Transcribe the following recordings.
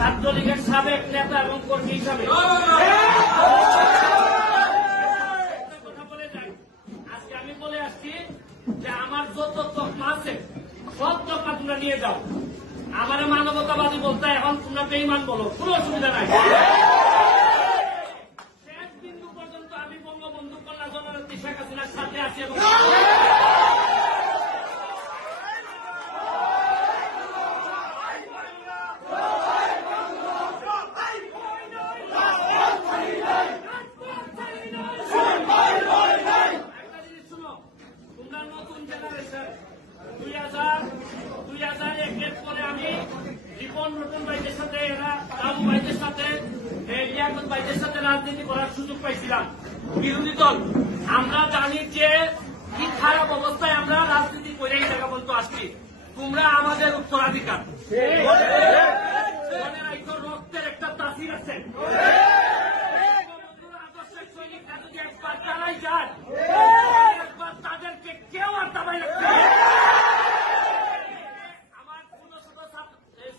ছাত্রলীগের সাবেক নেতা এবং কর্মী হিসাবে কথা বলে যাই। আজকে আমি বলে আসছি যে আমার যত তকমা আছে সব তকমা তোমরা নিয়ে যাও। আমার মানবতাবাদী বলতে এখন তোমরা বেঈমান বলো, কোনো অসুবিধা নাই। শেষ বিন্দু পর্যন্ত আমি বঙ্গবন্ধু কন্যা জননেত্রী শেখ হাসিনার সাথে আছি এবং নতুন জেনারেশন 2001 পরে আমি রিপন নতুন ভাইদের সাথে বাবু ভাইদের সাথে লিয়াকত ভাইদের সাথে রাজনীতি করার সুযোগ পাইছিলাম। বিরোধী দল আমরা জানি যে কি খারাপ অবস্থায় আমরা রাজনীতি করে এই জায়গা পর্যন্ত আসছি। তোমরা আমাদের উত্তরাধিকার, রক্তের একটা তাসির আছে। আদর্শের সৈনিকরা যদি একবার চালাই যায়, একবার তাদেরকে কেউ আর দাবাই রাখতে পারে। আমার ছোট ছোট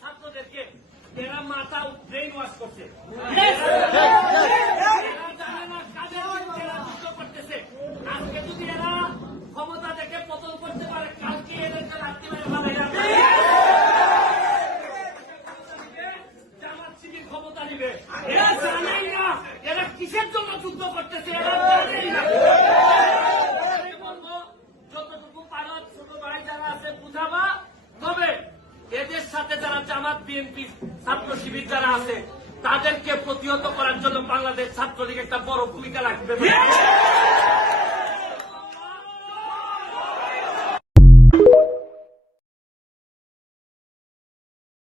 ছাত্রদেরকে এরা মাথা ব্রেন ওয়াশ করছে, জানে না কাদের যুদ্ধ করতেছে। আজকে যদি এরা ক্ষমতা দেখে পতন করতে পারে, কালকে এদেরকে রাখতে পারে ভালাই রাখবে, জামাত শিবির ক্ষমতা নিবে। এরা জানেই না এরা কিসের জন্য যুদ্ধ করতেছে, এরা জানেই না। যতটুকু পারো ছোট ভাই যারা আছে বুঝাবা, তবে এদের সাথে যারা জামাত বিএনপি ছাত্র শিবির যারা আছে তাদেরকে প্রতিহত করার জন্য বাংলাদেশ ছাত্রলীগ একটা বড় ভূমিকা রাখবে।